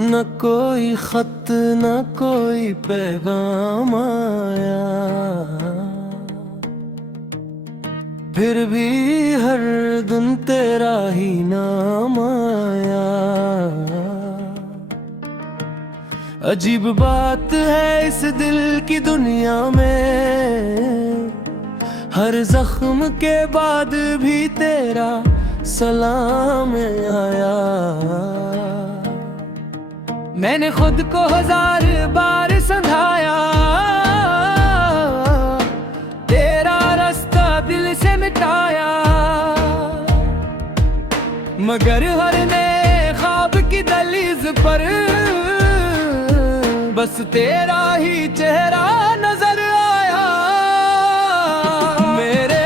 न कोई खत न कोई पैगाम आया, फिर भी हर दिन तेरा ही नाम आया। अजीब बात है इस दिल की दुनिया में, हर जख्म के बाद भी तेरा सलाम आया। मैंने खुद को 1000 बार समझाया, तेरा रास्ता दिल से मिटाया, मगर हर नए ख्वाब की दहलीज पर बस तेरा ही चेहरा नजर आया। मेरे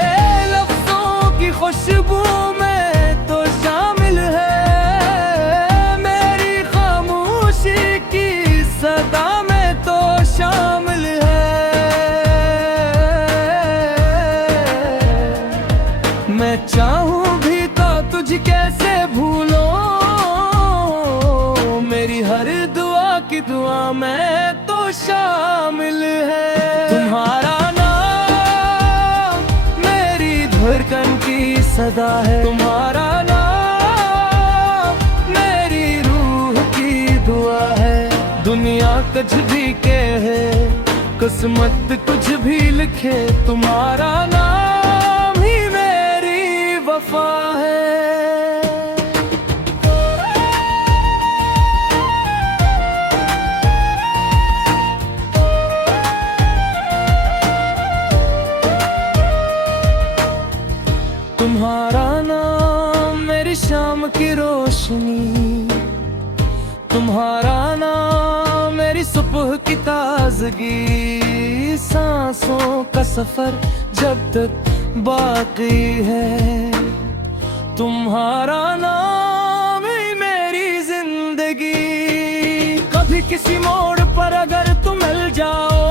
लफ्जों की खुशबू में तो शामिल है, मेरी खामोशी की सदा में तो शामिल है। मैं चाहूं भी तो तुझे कैसे भूलूं, मेरी हर दुआ की दुआ में तो शामिल है। तुम्हारा नाम मेरी धड़कन की सदा है, तुम्हारा नाम मेरी रूह की दुआ है। दुनिया कुछ भी कहे, किस्मत कुछ भी लिखे, तुम्हारा नाम ही मेरी वफा है। तुम्हारा नाम मेरी शाम की रोशनी, तुम्हारा नाम मेरी सुबह की ताजगी। सांसों का सफर जब तक बाकी है, तुम्हारा नाम ही मेरी जिंदगी। कभी किसी मोड़ पर अगर तुम मिल जाओ,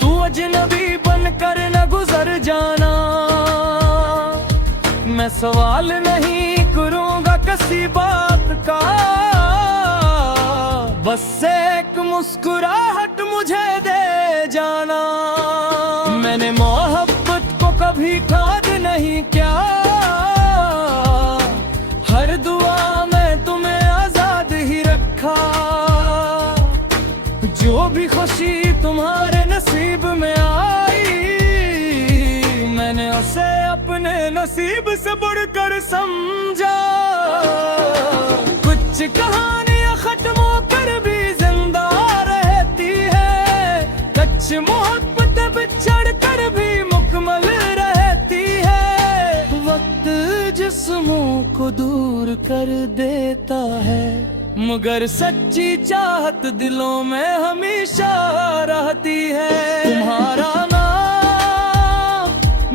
तू अजनबी बनकर न गुजर जाना। मैं सवाल नहीं करूंगा किसी बात का, बस एक मुस्कुराहट मुझे दे जाना। मैंने मोहब्बत को कभी खाद नहीं किया, हर दुआ में तुम्हें आजाद ही रखा। जो भी खुशी तुम्हारे नसीब में आई, मैंने उसे अपने नसीब से बढ़कर समझा। कुछ कहानियां खत्म होकर भी जिंदा रहती है, कुछ मोहब्बत बिछड़ कर भी मुकम्मल रहती है। वक्त जिस्मों को दूर कर देता है, मगर सच्ची चाहत दिलों में हमेशा रहती है। तुम्हारा नाम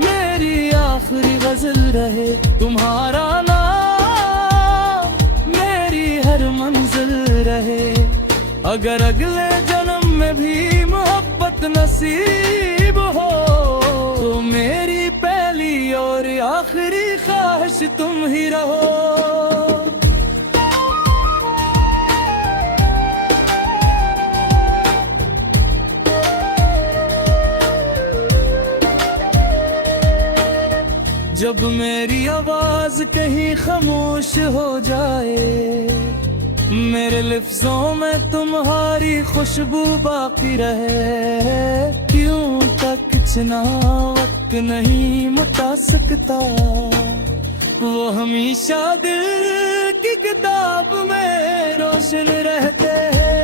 मेरी आखिरी गजल रहे, तुम्हारा नाम मेरी हर मंजिल रहे। अगर अगले जन्म में भी मोहब्बत नसीब हो, तो मेरी पहली और आखिरी ख्वाहिश तुम ही रहो। जब मेरी आवाज कहीं खामोश हो जाए, मेरे लफ्जों में तुम्हारी खुशबू बाकी रहे। क्यों तक इतना वक्त नहीं मिटा सकता, वो हमेशा दिल की किताब में रोशन रहते हैं।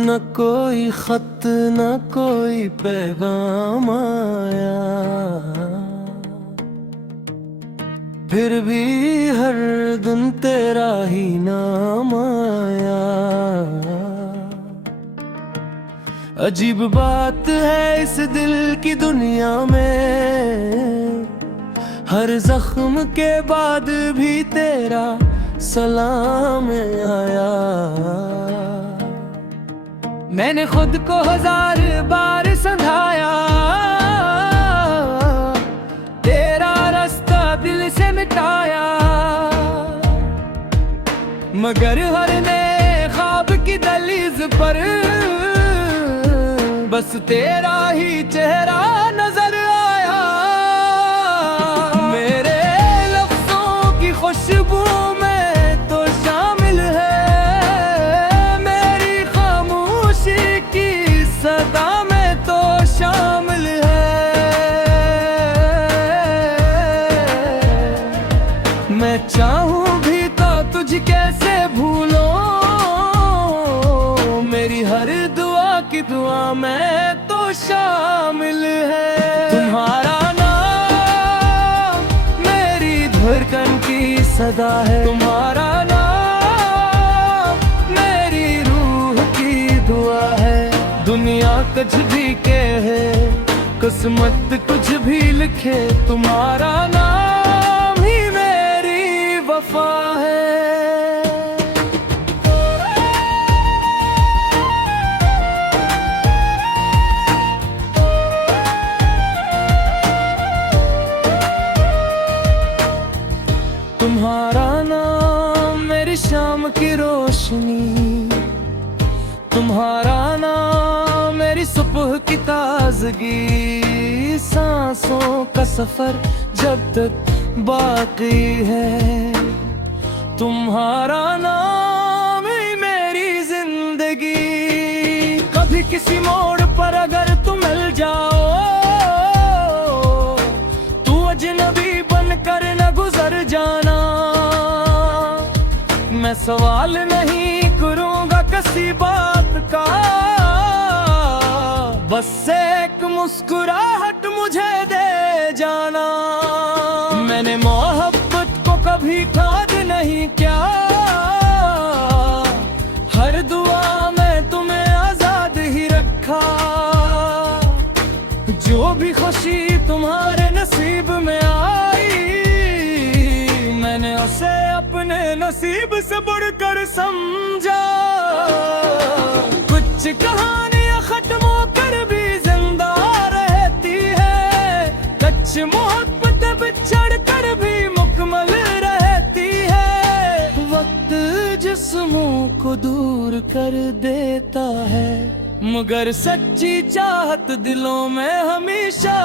न कोई खत न कोई पैगाम आया, फिर भी हर दिन तेरा ही नाम आया। अजीब बात है इस दिल की दुनिया में, हर जख्म के बाद भी तेरा सलाम आया। मैंने खुद को 1000 बार समझाया, तेरा रास्ता दिल से मिटाया, मगर हर नए ख्वाब की दहलीज पर बस तेरा ही चेहरा नजर आया। मेरे लफ्जों की खुशबू में तो शामिल है, मेरी खामोशी की सदा में तो शामिल है। मैं चाहूं भी तो तुझे कैसे भूलूं, मेरी हर दुआ की दुआ में तो शामिल है। तुम्हारा नाम मेरी धड़कन की सदा है, तुम्हारा नाम मेरी रूह की दुआ है। दुनिया कुछ भी कहे, किस्मत कुछ भी लिखे, तुम्हारा नाम ही मेरी वफा है। तुम्हारा नाम मेरी शाम की रोशनी, तुम्हारा नाम मेरी सुबह की ताजगी, सांसों का सफर जब तक बाकी है। तुम्हारा नाम ही मेरी जिंदगी, कभी किसी मोड़ पर अगर तुम मिल जाओ, तू अजनबी बनकर न गुजर जाना। मैं सवाल नहीं करूंगा किसी बात का, बस एक मुस्कुराहट मुझे दे जाना। मैंने मोहब्बत को कभी खाद नहीं किया, हर दुआ में तुम्हें आजाद ही रखा। जो भी खुशी तुम्हारे नसीब में आई, मैंने उसे अपने नसीब से बढ़कर समझा। कुछ कहानियां खत्म होकर भी जिंदा रहती है, कुछ मोहब्बत बिछड़ कर भी मुकम्मल रहती है। वक्त जिस्मों को दूर कर देता है, मगर सच्ची चाहत दिलों में हमेशा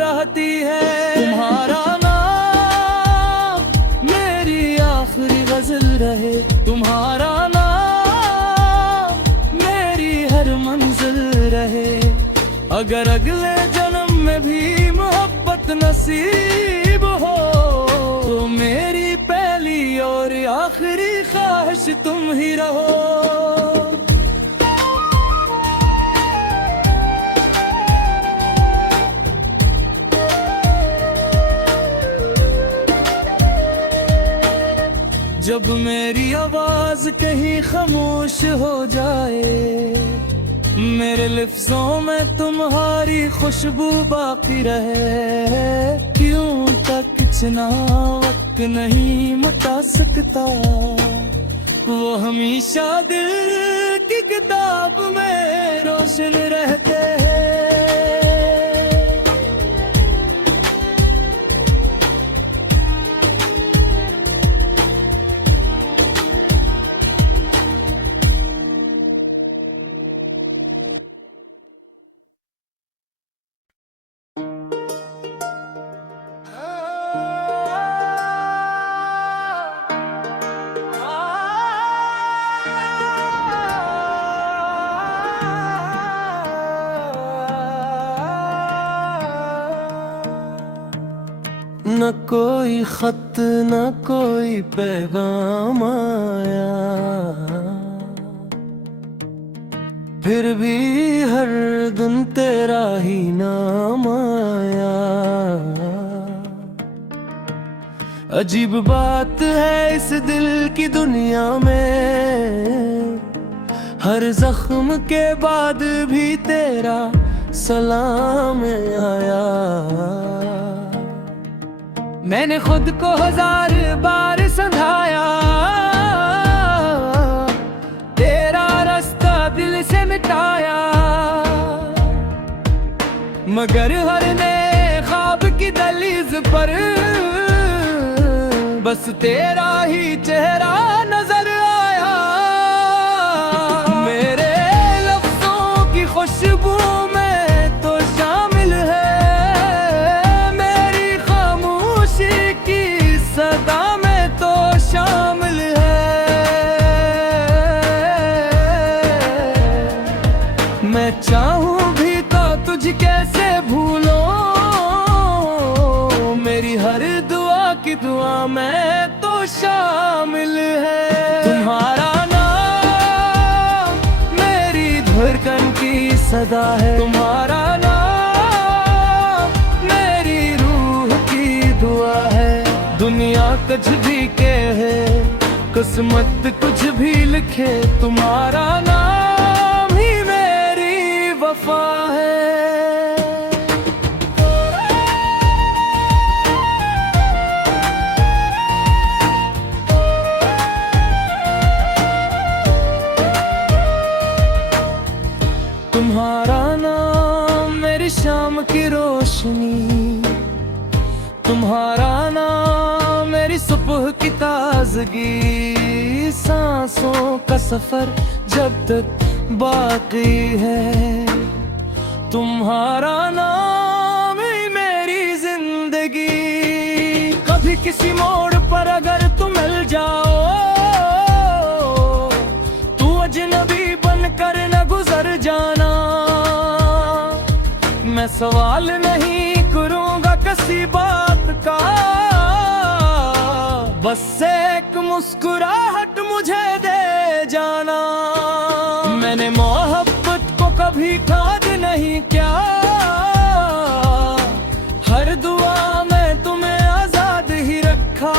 रहती है। तुम्हारा नाम मेरी आखिरी गजल रहे, तुम्हारा नाम मेरी हर मंजिल रहे। अगर अगले जन्म में भी मोहब्बत नसीब हो, तो मेरी पहली और आखिरी ख्वाहिश तुम ही रहो। जब मेरी आवाज कहीं खामोश हो जाए, मेरे लफ्जों में तुम्हारी खुशबू बाकी रहे। क्यों तक इतना वक्त नहीं मिटा सकता, वो हमेशा दिल की किताब में रोशन रहते हैं। न कोई खत न कोई पैगाम आया, फिर भी हर दिन तेरा ही नाम आया। अजीब बात है इस दिल की दुनिया में, हर जख्म के बाद भी तेरा सलाम आया। मैंने खुद को 1000 बार समझाया, तेरा रास्ता दिल से मिटाया, मगर हर नए ख्वाब की दहलीज पर बस तेरा ही चेहरा नजर आया। मेरे लफ्जों की खुशबू में तो शामिल है, मेरी खामोशी की सदा में तो शामिल है। मैं चाहूं भी तो तुझे कैसे भूलो, मेरी हर दुआ की दुआ में तो शामिल है। तुम्हारा नाम मेरी धड़कन की सदा है, तुम्हारा नाम मेरी रूह की दुआ है। दुनिया कुछ भी कहे, किस्मत कुछ भी लिखे, तुम्हारा नाम ही मेरी वफा है। तुम्हारा नाम मेरी शाम की रोशनी, तुम्हारा नाम मेरी सुबह की ताजगी, सांसों का सफर जब तक बाकी है। तुम्हारा नाम ही मेरी जिंदगी, कभी किसी मोड़ पर अगर तुम मिल जाओ, तू अजनबी बनकर न गुजर जाना। मैं सवाल नहीं करूंगा किसी बात का, बस एक मुस्कुराहट मुझे दे जाना। मैंने मोहब्बत को कभी खाद नहीं किया, हर दुआ में तुम्हें आजाद ही रखा।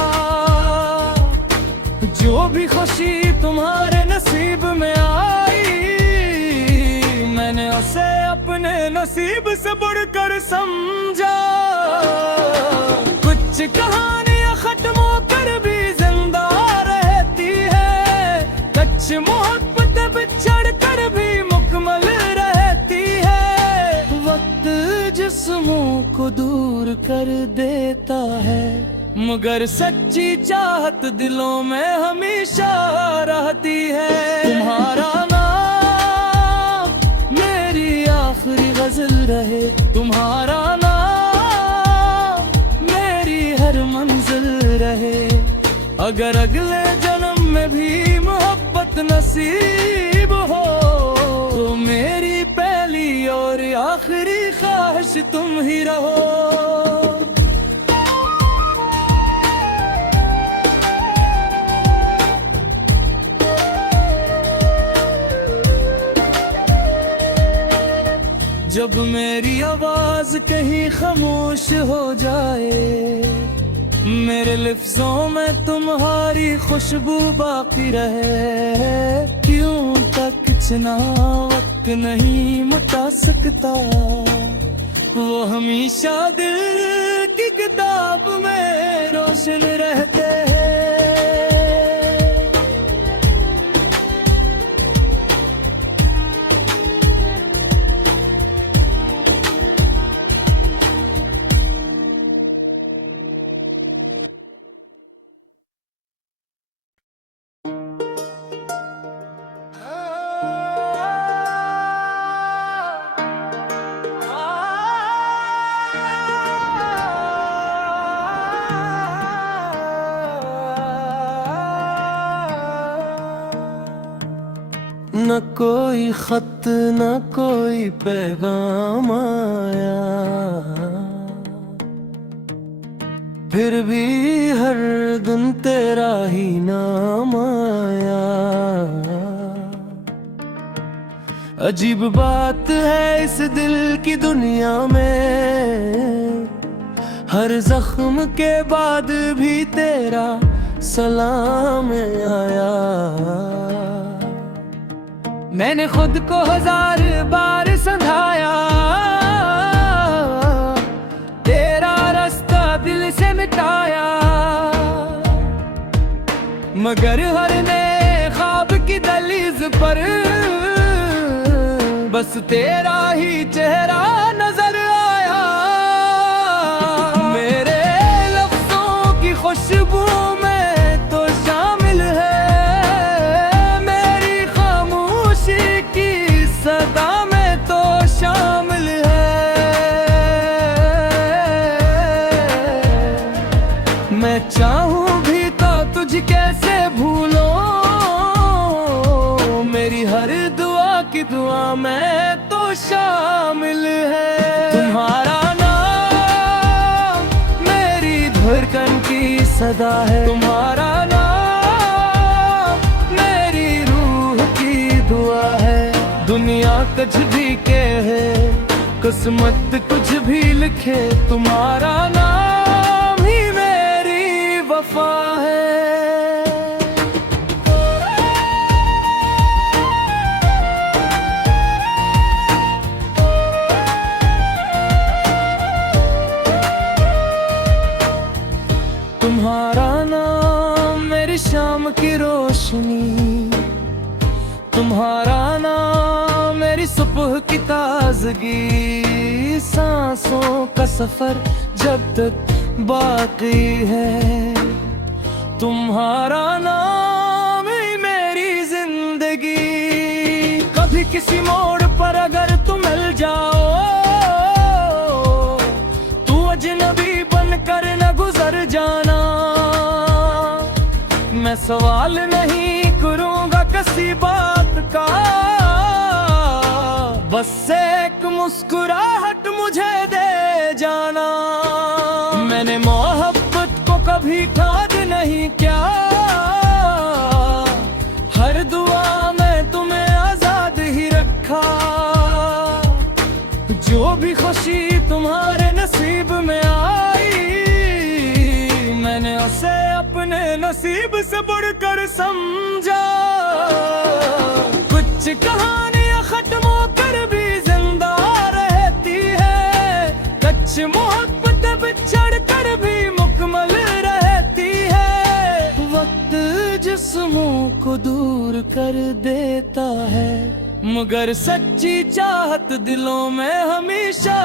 जो भी खुशी तुम्हारे नसीब में आई, मैंने उसे अपने नसीब से बढ़कर समझा। कुछ कहानियां खत्म होकर भी जिंदा रहती है, कुछ मोहब्बत बिछड़ कर भी मुकम्मल रहती है। वक्त जिस्मों को दूर कर देता है, मगर सच्ची चाहत दिलों में हमेशा रहती है। तुम्हारा नाम मेरी आखिरी गजल रहे, तुम्हारा नाम मेरी हर मंजिल रहे। अगर अगले जन्म में भी मोहब्बत नसीब हो, तो मेरी पहली और आखिरी ख्वाहिश तुम ही रहो। जब मेरी आवाज कहीं खामोश हो जाए, मेरे लफ्जों में तुम्हारी खुशबू बाकी रहे। क्यों तक इतना वक्त नहीं मिटा सकता, वो हमेशा दिल की किताब में रोशन रहते हैं। न कोई खत न कोई पैगाम आया, फिर भी हर दिन तेरा ही नाम आया। अजीब बात है इस दिल की दुनिया में, हर जख्म के बाद भी तेरा सलाम आया। मैंने खुद को 1000 बार समझाया, तेरा रास्ता दिल से मिटाया, मगर हर नए ख्वाब की दहलीज पर बस तेरा ही चेहरा नजर आया। मेरे लफ्जों की खुशबू में तो शामिल है, मेरी खामोशी की सदा में तो शामिल है। मैं चाहूं भी तो तुझ कैसे भूलो, मेरी हर दुआ की दुआ में तो शामिल है। तुम्हारा नाम मेरी धड़कन की सदा है, तुम्हारा नाम मेरी रूह की दुआ है। दुनिया कुछ भी कहे, किस्मत कुछ भी लिखे, तुम्हारा नाम ही मेरी वफा है। तुम्हारा नाम मेरी शाम की रोशनी, तुम्हारा नाम मेरी सुबह की ताजगी। सांसों का सफर जब तक बाकी है, तुम्हारा नाम ही मेरी जिंदगी। कभी किसी मोड़ पर अगर तुम मिल जाओ, तू अजनबी बनकर न गुजर जाना। मैं सवाल नहीं करूंगा किसी बात का, बस एक मुस्कुराहट मुझे दे जाना। मैंने मोहब्बत को कभी खाद नहीं किया, हर दुआ में तुम्हें आजाद ही रखा। जो भी खुशी तुम्हारे नसीब में आई, मैंने उसे अपने नसीब से बढ़कर समझा। कुछ कहानियां खत्म होकर भी जिंदा रहती है, कुछ मोहब्बत बिछड़ कर भी मुकम्मल रहती है। वक्त जिस्मों को दूर कर देता है, मगर सच्ची चाहत दिलों में हमेशा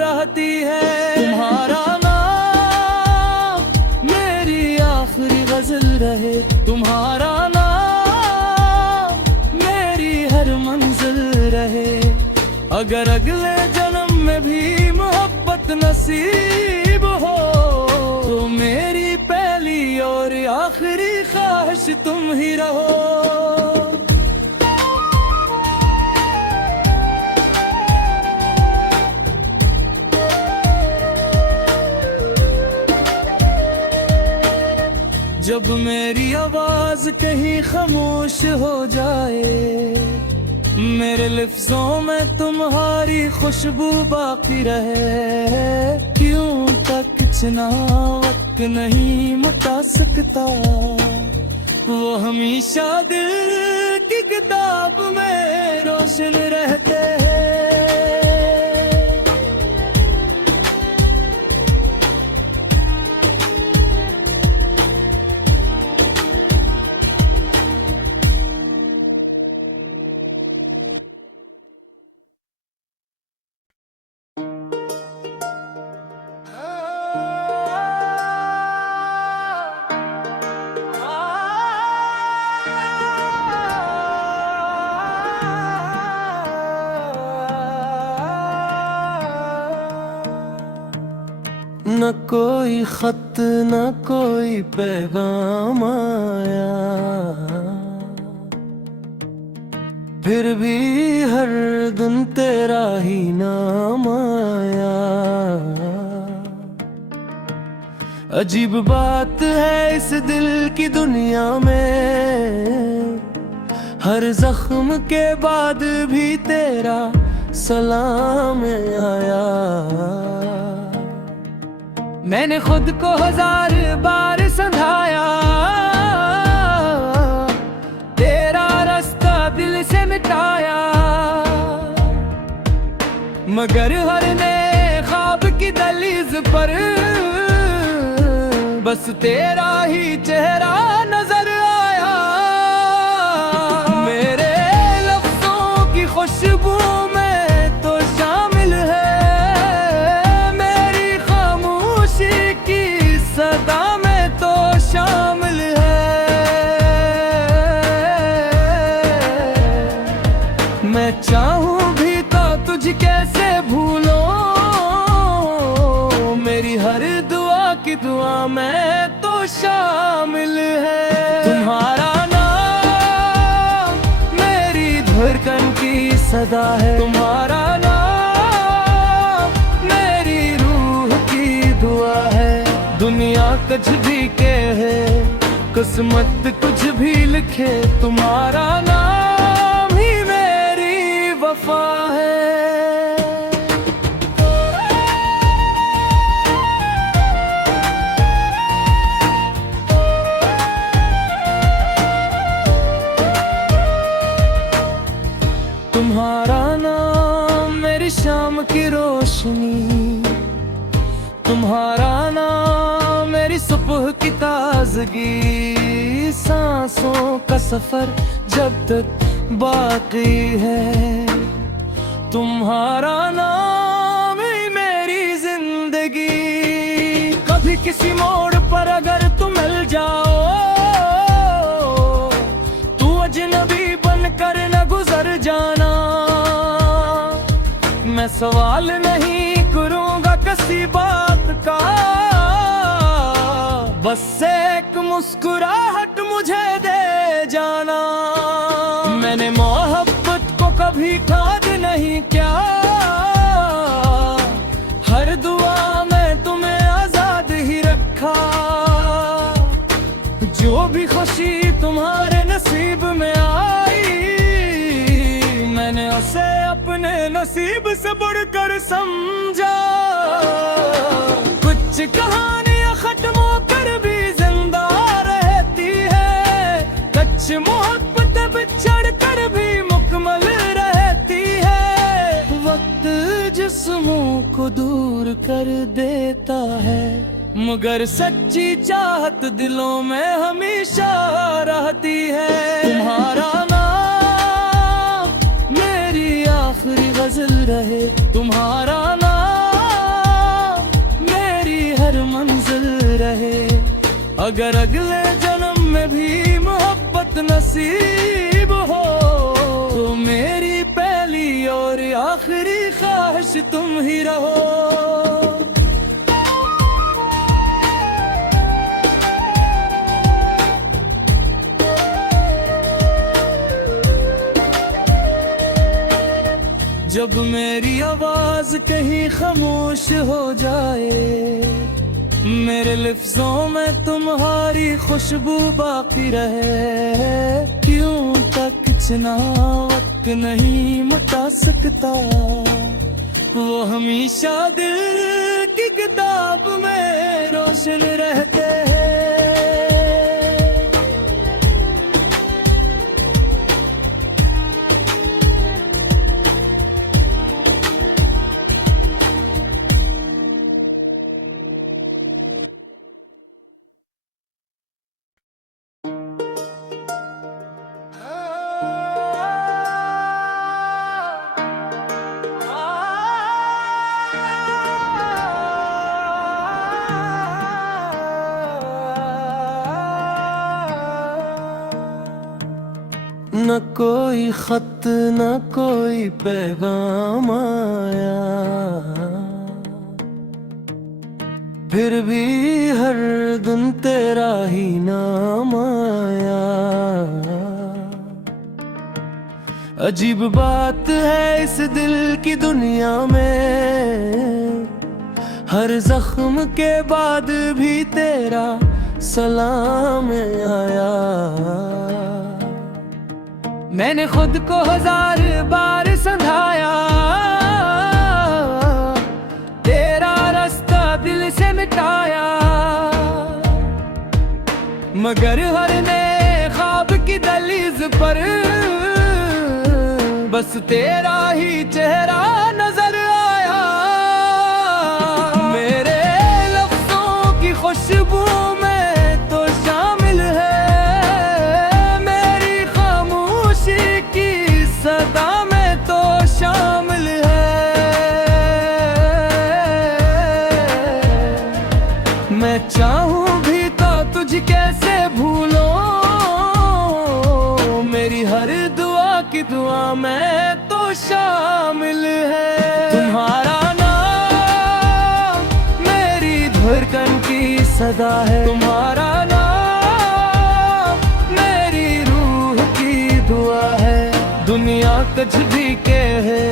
रहती है। तुम्हारा नाम मेरी आखिरी गजल रहे, तुम्हारा नाम मेरी हर मंजिल रहे। अगर अगले जन्म में भी मोहब्बत नसीब हो, तो मेरी पहली और आखिरी ख्वाहिश तुम ही रहो। जब मेरी आवाज कहीं खामोश हो जाए, मेरे लफ्जों में तुम्हारी खुशबू बाकी रहे। क्यों तक इतना वक्त नहीं मिटा सकता, वो हमेशा दिल की किताब में रोशन रहते हैं। न कोई खत न कोई पैगाम आया, फिर भी हर दिन तेरा ही नाम आया। अजीब बात है इस दिल की दुनिया में, हर जख्म के बाद भी तेरा सलाम आया। मैंने खुद को 1000 बार समझाया, तेरा रास्ता दिल से मिटाया, मगर हर नए ख्वाब की दहलीज पर बस तेरा ही चेहरा नजर आया। मेरे लफ्जों की खुशबू में तो शामिल है, मेरी खामोशी की सदा में तो शामिल है। मैं चाहूं भी तो तुझ कैसे भूलो, मेरी हर दुआ की दुआ में तो शामिल है। तुम्हारा नाम मेरी धड़कन की सदा है, तुम्हारा नाम मेरी रूह की दुआ है। दुनिया कुछ भी कहे, किस्मत कुछ भी लिखे, तुम्हारा नाम ही मेरी वफा है। तुम्हारा नाम मेरी शाम की रोशनी, तुम्हारा नाम मेरी सुबह की ताजगी, सांसों का सफर जब तक बाकी है। तुम्हारा नाम ही मेरी जिंदगी, कभी किसी मोड़ पर अगर तुम मिल जाओ, तू अजनबी बनकर न गुजर जाना। मैं सवाल नहीं करूंगा किसी बात का, बस एक मुस्कुराहट मुझे दे जाना। मैंने मोहब्बत को कभी खाद नहीं किया, हर दुआ में तुम्हें आजाद ही रखा। जो भी खुशी तुम्हारे नसीब में आई, मैंने उसे अपने नसीब से बढ़कर समझा। कुछ कहानियां खत्म होकर भी जिंदा रहती है, कुछ मोहब्बत बिछड़ कर भी मुकम्मल रहती है। वक्त जिस्मों को दूर कर देता है, मगर सच्ची चाहत दिलों में हमेशा रहती है। तुम्हारा नाम मेरी आखिरी गजल रहे, तुम्हारा नाम मेरी हर मंजिल रहे। अगर अगले जन्म में भी मोहब्बत नसीब हो, तो मेरी पहली और आखिरी ख्वाहिश तुम ही रहो। जब मेरी आवाज कहीं खामोश हो जाए, मेरे लफ्जों में तुम्हारी खुशबू बाकी रहे। क्यों तक इतना वक्त नहीं मिटा सकता, वो हमेशा दिल की किताब में रोशन रहते हैं। न कोई खत न कोई पैगाम आया, फिर भी हर दिन तेरा ही नाम आया। अजीब बात है इस दिल की दुनिया में, हर जख्म के बाद भी तेरा सलाम आया। मैंने खुद को 1000 बार समझाया, तेरा रास्ता दिल से मिटाया, मगर हर ने ख्वाब की दहलीज पर बस तेरा ही चेहरा नजर आया। मेरे लफ्जों की खुशबू में तो शामिल है, मेरी खामोशी की सदा में तो शामिल है। मैं चाहूं भी तो तुझे कैसे भूलो, मेरी हर दुआ की दुआ में तो शामिल है। तुम्हारा नाम मेरी धड़कन की सदा है, तुम्हारा नाम मेरी रूह की दुआ है। दुनिया कुछ भी कहे,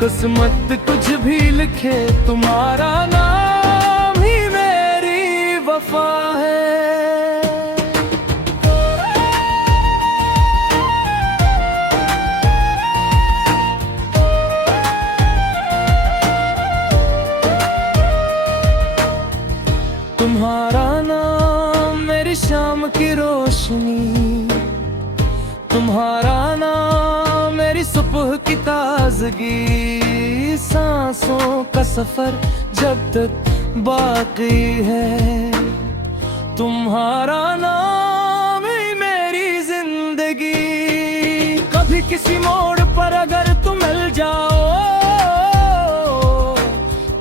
किस्मत कुछ भी लिखे, तुम्हारा नाम ही मेरी वफा है। तुम्हारा नाम मेरी शाम की रोशनी, तुम्हारा नाम मेरी सुबह की ताजगी। सांसों का सफर जब तक बाकी है, तुम्हारा नाम ही मेरी जिंदगी। कभी किसी मोड़ पर अगर तुम मिल जाओ,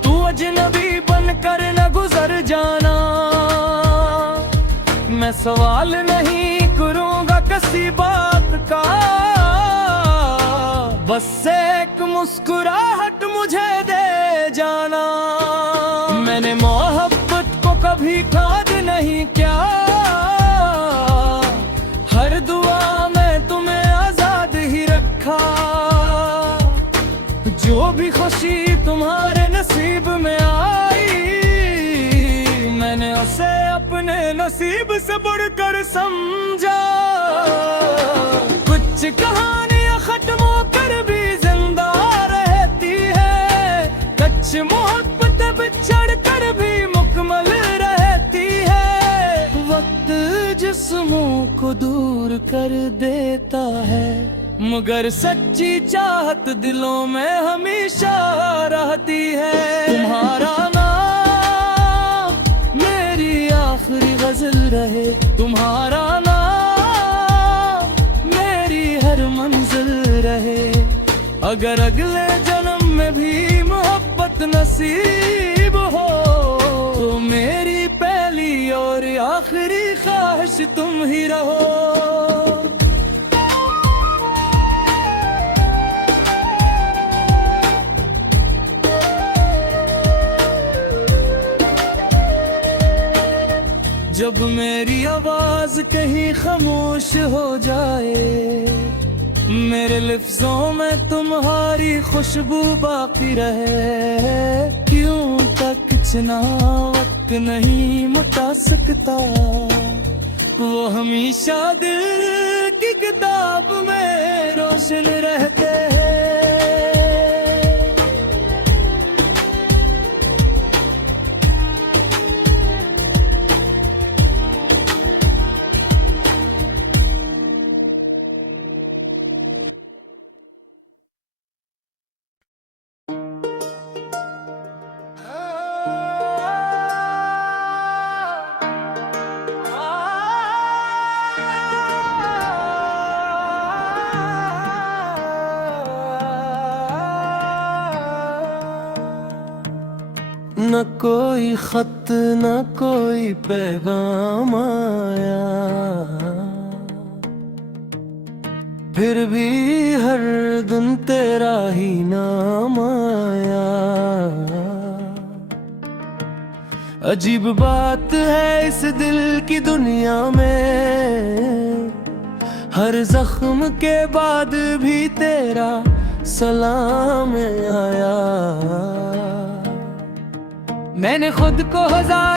तू अजनबी बनकर न गुजर जाना। मैं सवाल नहीं करूंगा किसी बात का, बस एक मुस्कुराहट मुझे दे जाना। मैंने मोहब्बत को कभी खाद नहीं किया, हर दुआ में तुम्हें आजाद ही रखा। जो भी खुशी तुम्हारे नसीब में आई, मैंने उसे अपने नसीब से बढ़कर समझा। कुछ कहानियां खत्म होकर भी जिंदा रहती है, कुछ मोहब्बत बिछड़ कर भी मुकम्मल रहती है। वक्त जिस्मों को दूर कर देता है, मगर सच्ची चाहत दिलों में हमेशा रहती है। तुम्हारा नाम मेरी आखिरी गजल रहे, तुम्हारा नाम मेरी हर मंजिल रहे। अगर अगले जन्म में भी मोहब्बत नसीब हो, तो मेरी पहली और आखिरी ख्वाहिश तुम ही रहो। जब मेरी आवाज कहीं खामोश हो जाए, मेरे लफ्जों में तुम्हारी खुशबू बाकी रहे। क्यों तक इतना वक्त नहीं मिटा सकता, वो हमेशा दिल की किताब में रोशन रहते हैं। न कोई खत न कोई पैगाम आया, फिर भी हर दिन तेरा ही नाम आया। अजीब बात है इस दिल की दुनिया में, हर जख्म के बाद भी तेरा सलाम आया। मैंने खुद को हजार